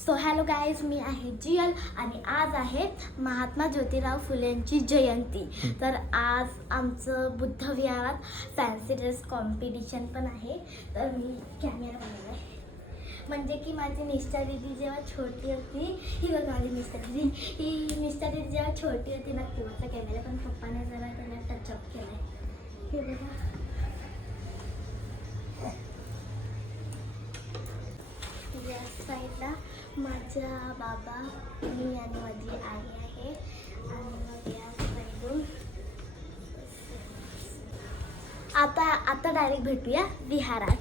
So hello guys, मी आहे जियल आणि आज आहे महात्मा ज्योतिराव फुलेंची जयंती. तर आज आमचं बुद्ध विहारात फॅन्सी ड्रेस कॉम्पिटिशन पण आहे. तर मी कॅमेरा बनवला आहे, म्हणजे की माझी निष्ठा दीदी जेव्हा छोटी होती, ही बघा माझी निष्ठा दीदी, ही निष्ठा दीदी जेव्हा छोटी होती ना तेव्हाचा कॅमेरा, पण पप्पाने जरा त्याला टचअप केला आहे. हे बघा, या साईडला माझा बाबा, मी आणि माझी आई आहे. आणि मग या साईडून आता डायरेक्ट भेटूया विहारात.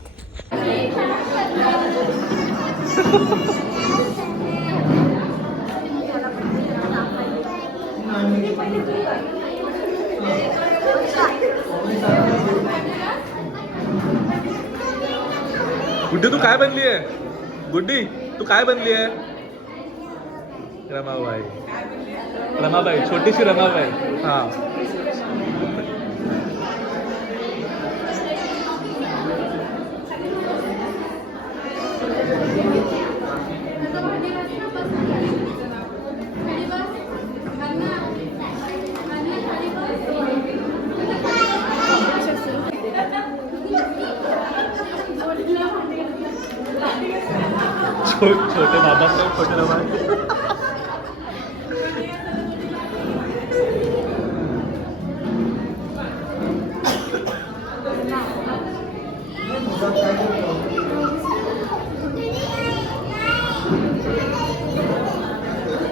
गुड्डी तू काय बनली आहे? गुड्डी तू काय बनली आहे? रमाबाई. रमाबाई, छोटीशी रमाबाई. हा, छोटे बाबासाहेब, छोटे रमाबाई.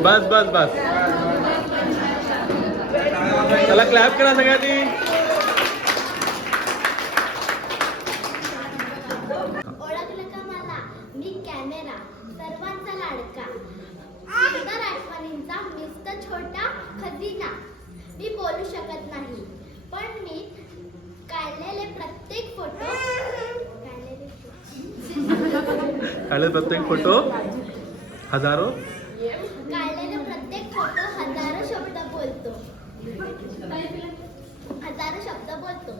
बस बस बस, चला क्लॅप करा सगळ्यांनी. ओळखलं का मला? मी कॅमेरा, सर्वांचा लाडका, सुंदर आठवणींचा मिस्त छोटा खजिना. मी बोलू शकत नाही, पण मी काढलेले प्रत्येक फोटो हजारो शब्द बोलतो.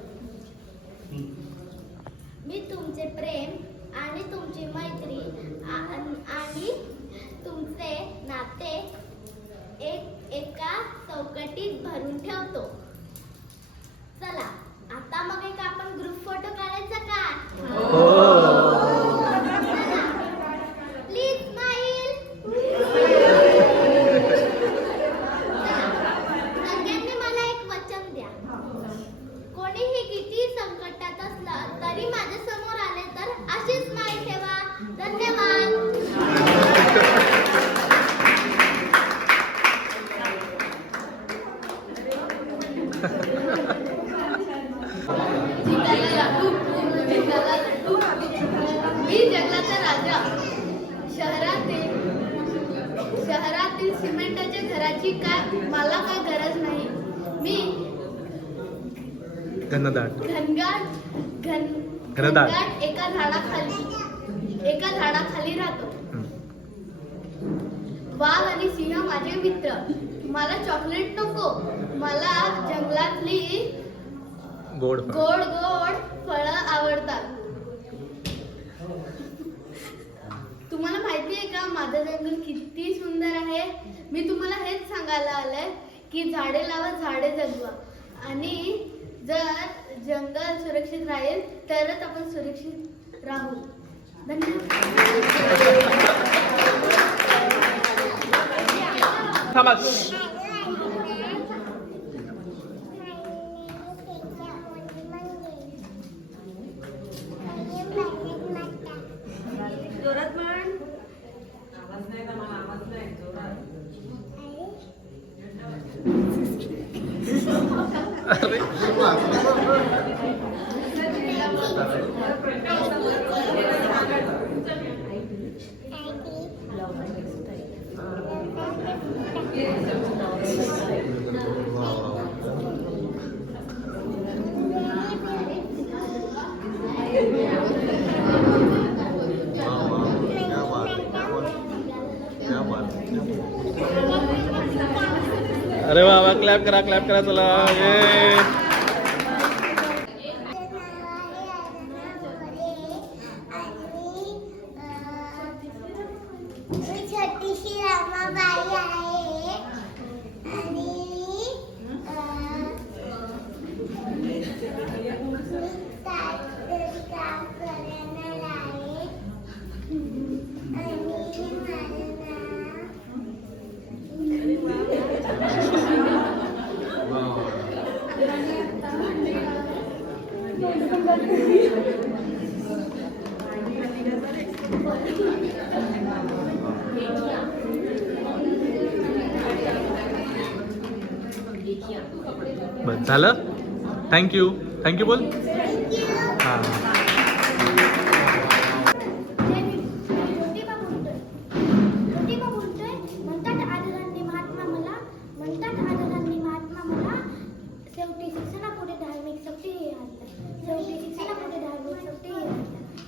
मी तुमचे प्रेम आणि तुमची मैत्री आणि तुमचे नाते एका चौकटीत भरून ठेवतो. चला आता मग एक आपण ग्रुप फोटो काढायचा का? Please smile. सगळ्यांनी मला एक वचन द्या, कोणीही किती संकटात असलं तरी माझ्या समोर आले तर अशी स्माईल ठेवा. धन्यवाद. मी जगाचा राजा. शहरातील सिमेंटाच्या घराची मला काय गरज नाही. मी घनदाट एका झाडाखाली राहतो. वाघ आणि सिंह माझे मित्र. मला चॉकलेट नको, मला जंगलातली गोड फळं आवडतात. तुम्हाला माहिती आहे का माझं जंगल किती सुंदर आहे? मी तुम्हाला हेच सांगायला आलंय की झाडे लावा, झाडे जगवा. आणि जर जंगल सुरक्षित राहील तरच आपण सुरक्षित राहू. धन्यवाद. अरे वा, क्लॅप करा चला. ये बस झालं. थँक्यू थँक्यू बोल. हां ज्योतिबा बोलतोय म्हणतात आदरांनी महात्मा मला शेवटी शिक्षणापुढे धार्मिक सक्ती हे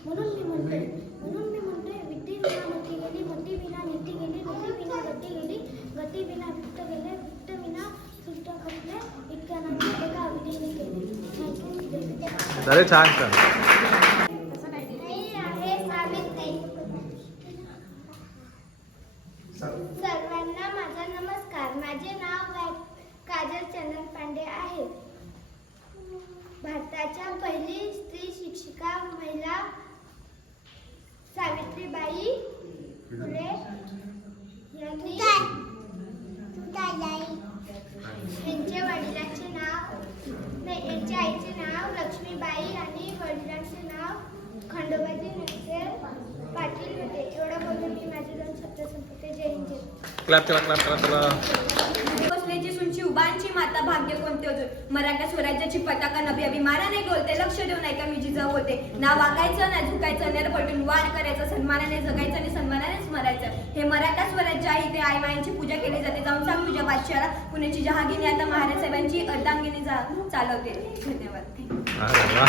म्हणून मी म्हणतोय विद्येविना मती गेली, मती विना नीती गेली, नीती विना गती गेली, गती विना वित्त गेले, वित्त विना सृष्ट खटले, इतक्यानंतर एका विधीने केले. अरे छान छान. सर्वांना माझा नमस्कार. माझे नाव काजल चंदन पांडे आहे. भारताच्या पहिली स्त्री शिक्षिका महिला सावित्रीबाई फुले यांनी यांच्या वडिलांचे नाव यांच्या आईचे नाव लक्ष्मीबाई आणि वडिलांचे नाव खंडोबाजी नरसेन पाटील होते. एवढं बोलून मी माझे 2 शब्द संपवते. जय हिंद. क्लॅप करा क्लॅप करा चला. बसण्याची सुंची उभांची माता भाग्य कोणते अजून मराठा स्वराज्याची पताका नभी अभिमानाने डोलते. लक्ष देऊ नये का मी जिजाऊ होते. ना वागायचं ना झुकायचं, नेरपटून वार करायचं, सन्मानाने जगायचं आणि सन्मानानेच मरायचं. हे मराठा स्वराज्य आहे. ते आई मायांची पूजा केली जाते. जाऊन सांग तुझ्या बादशाला पुण्याची जहागिरी आता महाराज साहेबांची अर्धांगिनी चालवते. धन्यवाद. अरे वा.